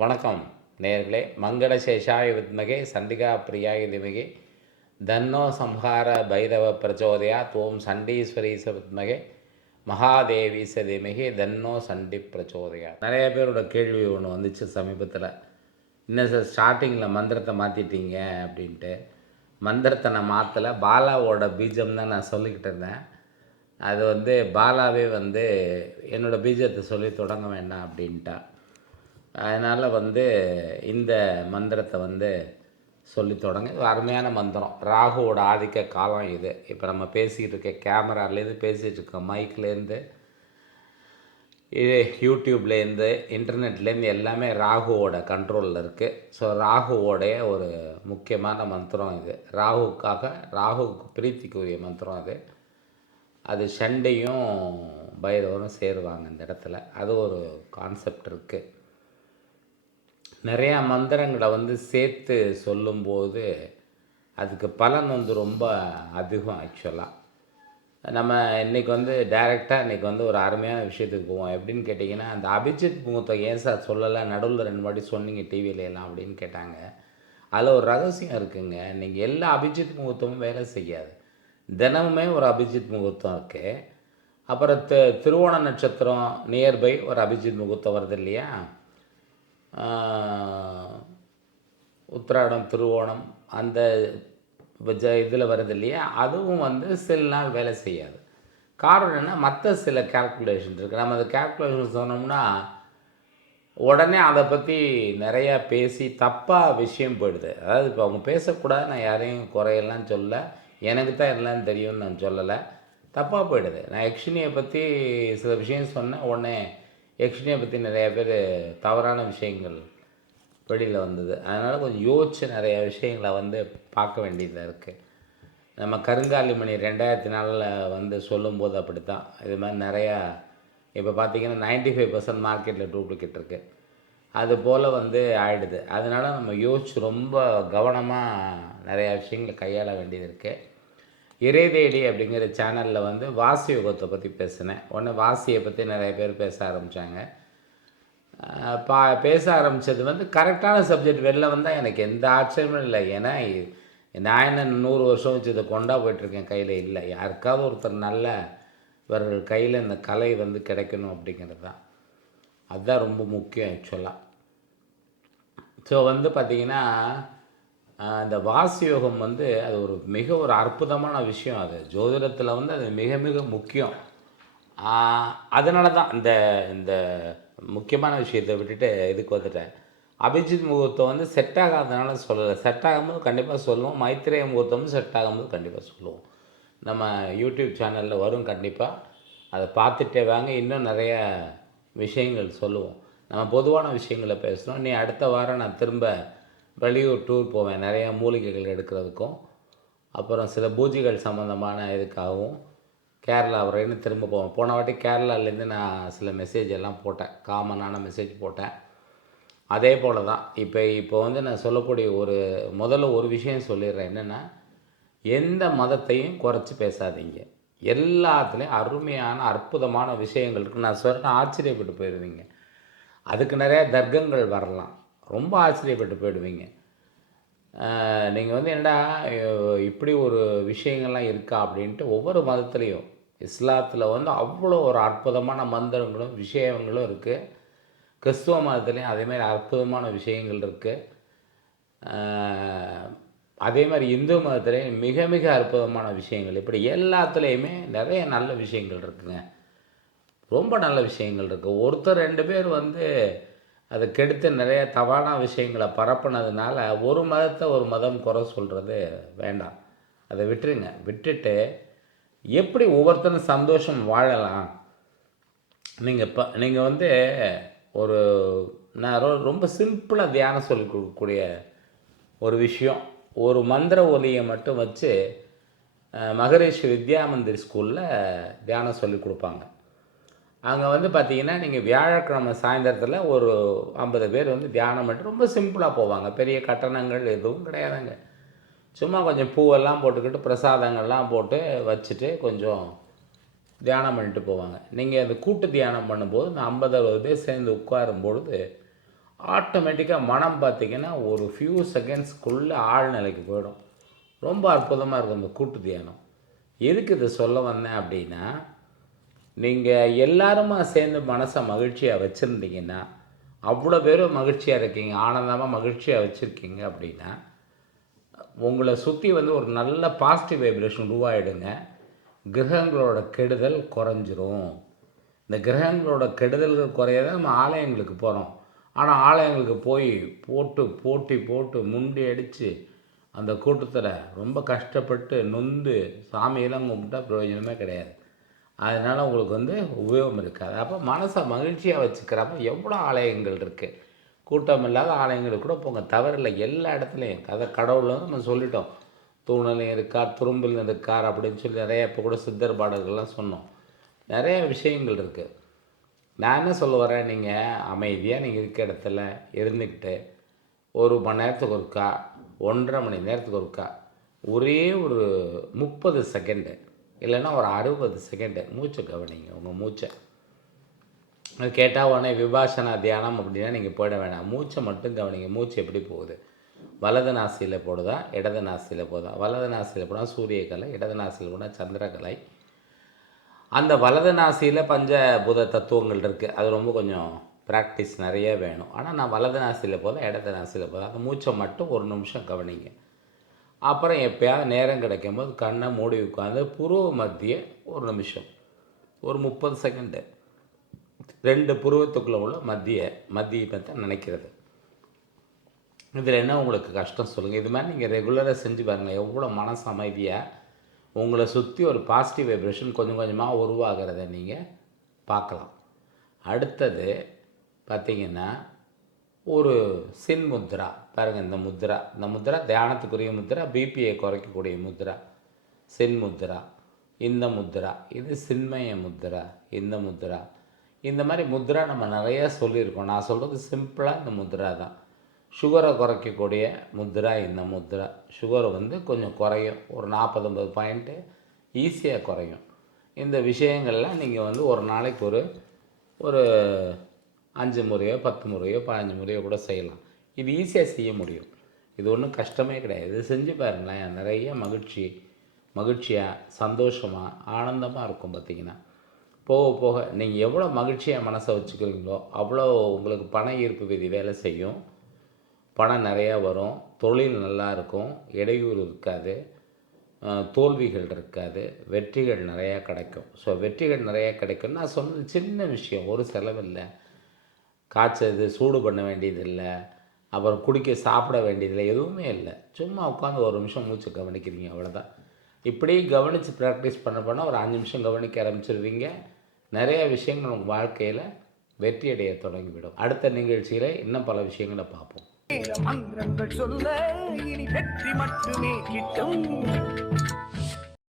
வணக்கம் நேர்களே மங்களசேஷாய வித்மகே சண்டிகா பிரியாய திமகே தன்னோ சம்ஹார பைரவ பிரச்சோதயா தோம் சண்டீஸ்வரி வித்மகே மகாதேவி ச திமகே தன்னோ சண்டி பிரச்சோதயா. நிறைய பேரோட கேள்வி ஒன்று வந்துச்சு சமீபத்தில். என்ன சார் ஸ்டார்டிங்கில் மந்திரத்தை மாற்றிட்டீங்க அப்படின்ட்டு. மந்திரத்தை நான் மாற்றலை பாலாவோட பீஜம் தான் நான் சொல்லிக்கிட்டு இருந்தேன். அது வந்து பாலாவே வந்து என்னோட பீஜத்தை சொல்லி தொடங்க வேண்டாம் அப்படின்ட்டா. அதனால் வந்து இந்த மந்திரத்தை வந்து சொல்லி தொடங்க. இது அருமையான மந்திரம். ராகுவோட ஆதிக்க காலம் இது. இப்போ நம்ம பேசிக்கிட்டு இருக்க கேமராலேருந்து பேசிகிட்டு இருக்க மைக்லேருந்து இது யூடியூப்லேருந்து இன்டர்நெட்லேருந்து எல்லாமே ராகுவோட கண்ட்ரோலில் இருக்குது ஸோ ராகுவோடைய ஒரு முக்கியமான மந்திரம் இது. ராகுக்காக ராகுவுக்கு பிரீத்திக்குரிய மந்திரம் அது. அது சண்டையும் பைரவரும் சேருவாங்க இந்த இடத்துல. அது ஒரு கான்செப்ட் இருக்குது நிறையா மந்திரங்களை வந்து சேர்த்து சொல்லும்போது அதுக்கு பலன் வந்து ரொம்ப அதிகம் ஆக்சுவலாக நம்ம இன்றைக்கி வந்து டைரெக்டாக இன்றைக்கி வந்து ஒரு அருமையான விஷயத்துக்கு போவோம். எப்படின்னு கேட்டிங்கன்னா அந்த அபிஜித் முகூர்த்தம் ஏன் சார் சொல்லலை? நடுவில் ரெண்டு வாட்டி சொன்னீங்க டிவியில எல்லாம் அப்படின்னு கேட்டாங்க. அதில் ஒரு ரகசியம் இருக்குங்க. நீங்கள் எல்லா அபிஜித் முகூர்த்தமும் வேலை செய்யாது. தினமுமே ஒரு அபிஜித் முகூர்த்தம் இருக்குது அப்புறம் தி திருவோண நட்சத்திரம் நியர்பை ஒரு அபிஜித் முகூர்த்தம் வருது இல்லையா? உத்திராடம் திருவோணம் அந்த ஜ இதில் வருது இல்லையா? அதுவும் வந்து சில நாள் வேலை செய்யாது. காரணம் என்ன மற்ற சில கேல்குலேஷன் இருக்குது நம்ம அந்த கேல்குலேஷன் சொன்னோம்னா உடனே அதை பற்றி நிறையா பேசி தப்பாக விஷயம் போயிடுது. அதாவது இப்போ அவங்க பேசக்கூடாது நான் யாரையும் குறையெல்லாம் சொல்ல எனக்கு தான் எல்லாம் தெரியும்னு நான் சொல்லலை. தப்பாக போயிடுது. நான் யக்ஷினியை பற்றி சில விஷயம் சொன்னேன். உடனே யக்ஷினியை பற்றி நிறையா பேர் தவறான விஷயங்கள் வெளியில் வந்தது. அதனால் கொஞ்சம் யோசித்து நிறைய விஷயங்களை வந்து பார்க்க வேண்டியதாக இருக்குது நம்ம கருங்காலிமணி ரெண்டாயிரத்தி நாலில் வந்து சொல்லும்போது அப்படி தான் இது மாதிரி நிறையா இப்போ பார்த்தீங்கன்னா 95% ஃபைவ் பர்சன்ட் மார்க்கெட்டில் டூப்ளிகேட் இருக்குது அது போல் வந்து ஆயிடுது. அதனால நம்ம யோசித்து ரொம்ப கவனமாக நிறையா விஷயங்களை கையாள வேண்டியது இருக்குது இறைதேடி அப்படிங்கிற சேனலில் வந்து வாசி யுகத்தை பற்றி பேசினேன். ஒன்று வாசியை பற்றி நிறைய பேர் பேச ஆரம்பித்தாங்க பா பேச ஆரம்பித்தது வந்து கரெக்டான சப்ஜெக்ட் வெளில வந்தால் எனக்கு எந்த ஆச்சரியமும் இல்லை. ஏன்னா நான் என்ன நூறு வருஷம் வச்சு இதை கொண்டா போயிட்டுருக்கேன். கையில் இல்லை. யாருக்காவது ஒருத்தர் நல்ல இவர்கள் கையில் இந்த கலை வந்து கிடைக்கணும் அப்படிங்கிறது தான். அதுதான் ரொம்ப முக்கியம் ஆக்சுவலாக ஸோ வந்து பார்த்திங்கன்னா இந்த வாசி யோகம் வந்து அது ஒரு மிக ஒரு அற்புதமான விஷயம் அது. ஜோதிடத்தில் வந்து அது மிக மிக முக்கியம். அதனால தான் இந்த இந்த முக்கியமான விஷயத்தை விட்டுட்டு இதுக்கு வந்துட்டேன். அபிஜித் முகூர்த்தம் வந்து செட் ஆகாதனால சொல்லலை. செட் ஆகும்போது கண்டிப்பாக சொல்லுவோம். மைத்திரேய முகூர்த்தமும் செட் ஆகும்போது கண்டிப்பாக சொல்லுவோம். நம்ம யூடியூப் சேனலில் வரும் கண்டிப்பாக அதை பார்த்துட்டே வாங்க. இன்னும் நிறைய விஷயங்கள் சொல்லுவோம். நம்ம பொதுவான விஷயங்களை பேசுகிறோம் நீ அடுத்த வாரம் நான் திரும்ப வெளியூர் டூர் போவேன். நிறையா மூலிகைகள் எடுக்கிறதுக்கும். அப்புறம் சில பூஜைகள் சம்மந்தமான இதுக்காகவும் கேரளா வரைன்னு திரும்ப போவேன். போன வாட்டி கேரளாலேருந்து நான் சில மெசேஜ் எல்லாம் போட்டேன். காமனான மெசேஜ் போட்டேன். அதே போல் தான் இப்போ இப்போ வந்து நான் சொல்லக்கூடிய ஒரு முதல்ல ஒரு விஷயம் சொல்லிடுறேன். என்னென்னா எந்த மதத்தையும் குறைச்சி பேசாதீங்க. எல்லாத்துலேயும் அருமையான அற்புதமான விஷயங்கள் நான் சொல்கிறேன் ஆச்சரியப்பட்டு போயிருந்தீங்க. அதுக்கு நிறையா தர்க்கங்கள் வரலாம். ரொம்ப ஆச்சரியப்பட்டு போயிடுவீங்க. நீங்கள் வந்து என்னடா இப்படி ஒரு விஷயங்கள்லாம் இருக்கா அப்படின்ட்டு ஒவ்வொரு மதத்துலேயும். இஸ்லாத்தில் வந்து அவ்வளோ ஒரு அற்புதமான மந்திரங்களும் விஷயங்களும் இருக்குது கிறிஸ்துவ மதத்துலேயும் அதேமாதிரி அற்புதமான விஷயங்கள் இருக்குது அதே மாதிரி இந்து மதத்துலேயும் மிக மிக அற்புதமான விஷயங்கள். இப்படி எல்லாத்துலேயுமே நிறைய நல்ல விஷயங்கள் இருக்குங்க. ரொம்ப நல்ல விஷயங்கள் இருக்குது ஒருத்தர் ரெண்டு பேர் வந்து அதை கெடுத்து நிறைய தவான விஷயங்களை பரப்புனதுனால ஒரு மதத்தை ஒரு மதம் குறை சொல்கிறது வேண்டாம். அதை விட்டுருங்க. விட்டுட்டு எப்படி ஒவ்வொருத்தரும் சந்தோஷம் வாழலாம்? நீங்கள் இப்போ நீங்கள் வந்து ஒரு நான் ரொம்ப சிம்பிளாக தியானம் சொல்லி கொடுக்கக்கூடிய ஒரு விஷயம். ஒரு மந்திர ஒலியை மட்டும் வச்சு மகரிஷி வித்யா மந்திர் ஸ்கூலில் தியானம் சொல்லி கொடுப்பாங்க. அங்கே வந்து பார்த்தீங்கன்னா நீங்கள் வியாழக்கிழமை சாயந்தரத்தில் ஒரு ஐம்பது பேர் வந்து தியானம் பண்ணிட்டு ரொம்ப சிம்பிளாக போவாங்க. பெரிய கட்டணங்கள் எதுவும் கிடையாதுங்க. சும்மா கொஞ்சம் பூவெல்லாம் போட்டுக்கிட்டு பிரசாதங்கள்லாம் போட்டு வச்சுட்டு கொஞ்சம் தியானம் பண்ணிட்டு போவாங்க. நீங்கள் அந்த கூட்டு தியானம் பண்ணும்போது இந்த ஐம்பது அறுபது பேர் சேர்ந்து உட்காரும் பொழுது ஆட்டோமேட்டிக்காக மனம் பார்த்தீங்கன்னா ஒரு ஃபியூ செகண்ட்ஸ்க்குள்ளே ஆழ்நிலைக்கு போயிடும். ரொம்ப அற்புதமாக இருக்கும் இந்த கூட்டு தியானம். எதுக்கு இதை சொல்ல வந்தேன் அப்படின்னா நீங்கள் எல்லாருமா சேர்ந்து மனசை மகிழ்ச்சியாக வச்சுருந்தீங்கன்னா அவ்வளோ பேரும் மகிழ்ச்சியாக இருக்கீங்க ஆனந்தமாக மகிழ்ச்சியாக வச்சுருக்கீங்க அப்படின்னா உங்களை சுற்றி வந்து ஒரு நல்ல பாசிட்டிவ் வைப்ரேஷன் உருவாயிடுங்க. கிரகங்களோட கெடுதல் குறைஞ்சிரும். இந்த கிரகங்களோட கெடுதல்கள் குறையாத நம்ம ஆலயங்களுக்கு போகிறோம் ஆனால் ஆலயங்களுக்கு போய் போட்டு போட்டி போட்டு முண்டி அடித்து அந்த கூட்டத்தில் ரொம்ப கஷ்டப்பட்டு நொந்து சாமியெல்லாம் கும்பிட்டா பிரயோஜனமே கிடையாது. அதனால் உங்களுக்கு வந்து உபயோகம் இருக்காது. அப்போ மனசை மகிழ்ச்சியாக வச்சுக்கிறப்ப எவ்வளோ ஆலயங்கள் இருக்குது கூட்டம் இல்லாத ஆலயங்களுக்கு கூட போங்க. தவறில்லை. எல்லா இடத்துலையும். கதை கடவுள் நம்ம சொல்லிட்டோம். தூணலையும் இருக்கார் துரும்பில் இருக்கார் அப்படின்னு சொல்லி நிறைய இப்போ கூட சித்தர் பாடல்கள்லாம் சொன்னோம். நிறைய விஷயங்கள் இருக்குது நான் என்ன சொல்ல வரேன்? நீங்கள் அமைதியாக நீங்கள் இருக்க இடத்துல இருந்துக்கிட்டு ஒரு மணி நேரத்துக்கு ஒருக்கா ஒன்றரை மணி நேரத்துக்கு ஒருக்கா ஒரே ஒரு முப்பது செகண்டு இல்லைன்னா ஒரு அறுபது செகண்டு மூச்சை கவனிங்க உங்கள் மூச்சை. அது கேட்டால் உடனே விபாசனா தியானம் அப்படின்னா நீங்கள் போயிட வேணாம். மூச்சை மட்டும் கவனிங்க மூச்சு எப்படி போகுது? வலது நாசியில் போடுதா இடது நாசியில் போதா வலது நாசியில் போனால் சூரியகலை இடது நாசியில் போனால் சந்திரகலை. அந்த வலது நாசியில் பஞ்சபூத தத்துவங்கள் இருக்குது அது ரொம்ப கொஞ்சம் ப்ராக்டிஸ் நிறைய வேணும். ஆனால் நான் வலது நாசியில் போதும் இடது நாசியில் போதும் அந்த மூச்சை மட்டும் ஒரு நிமிஷம் கவனிங்க. அப்புறம் எப்போயாவது நேரம் கிடைக்கும்போது கண்ணை மூடி உட்காந்து புருவ மத்திய ஒரு நிமிஷம் ஒரு முப்பது செகண்டு. ரெண்டு புருவத்துக்குள்ளே உள்ள மத்திய மத்தியத்தை நினைக்கிறது. இதில் என்ன உங்களுக்கு கஷ்டம் சொல்லுங்கள் இது மாதிரி நீங்கள் ரெகுலராக செஞ்சு பாருங்கள் எவ்வளோ மனசு அமைதியாக உங்களை சுற்றி ஒரு பாசிட்டிவ் வைப்ரேஷன் கொஞ்சம் கொஞ்சமாக உருவாகிறத நீங்கள் பார்க்கலாம். அடுத்தது பார்த்திங்கன்னா ஒரு சின் முத்ரா. பாருங்கள் இந்த முத்ரா. இந்த முத்ரா தியானத்துக்குரிய முத்ரா பிபியை குறைக்கக்கூடிய முத்ரா. சின் முத்ரா இந்த முத்ரா இது சின்மய முத்ரா இந்த முத்ரா. இந்த மாதிரி முத்ரா நம்ம நிறைய சொல்லியிருக்கோம். நான் சொல்கிறது சிம்பிளாக இந்த முத்ரா தான். சுகரை குறைக்கக்கூடிய முத்ரா இந்த முத்ரா. சுகரை வந்து கொஞ்சம் குறையும். ஒரு நாற்பது ஐம்பது பாயிண்ட்டு ஈஸியாக குறையும். இந்த விஷயங்கள்லாம் நீங்கள் வந்து ஒரு நாளைக்கு ஒரு ஒரு அஞ்சு முறையோ பத்து முறையோ பதினஞ்சு முறையோ கூட செய்யலாம். இது ஈஸியாக செய்ய முடியும். இது ஒன்றும் கஷ்டமே கிடையாது. இது செஞ்சு பாருங்களேன். நிறைய மகிழ்ச்சி மகிழ்ச்சியாக சந்தோஷமாக ஆனந்தமாக இருக்கும் பார்த்தீங்கன்னா. போக போக நீங்கள் எவ்வளோ மகிழ்ச்சியாக மனசை வச்சுக்கிறீங்களோ அவ்வளோ உங்களுக்கு பண ஈர்ப்பு விதி வேலை செய்யும். பணம் நிறையா வரும். தொழில் நல்லா இருக்கும். இடையூறு இருக்காது. தோல்விகள் இருக்காது. வெற்றிகள் நிறையா கிடைக்கும். ஸோ வெற்றிகள் நிறையா கிடைக்கும். நான் சொன்னது சின்ன விஷயம் ஒரு செலவில்லை. காய்ச்சது சூடு பண்ண வேண்டியதில்லை அப்புறம் குடிக்க சாப்பிட வேண்டியதில்லை எதுவுமே இல்லை. சும்மா உட்காந்து ஒரு நிமிஷம் மூச்சு கவனிக்கிறீங்க அவ்வளோதான் இப்படி கவனித்து ப்ராக்டிஸ் பண்ண பண்ண ஒரு அஞ்சு நிமிஷம் கவனிக்க ஆரம்பிச்சிருவீங்க. நிறைய விஷயங்கள் உங்கள் வாழ்க்கையில் வெற்றி அடைய தொடங்கிவிடும். அடுத்த நிகழ்ச்சியில் இன்னும் பல விஷயங்களை பார்ப்போம். மந்திரங்கள் சொல்ல இனி வெற்றி மட்டுமே கிட்டும்.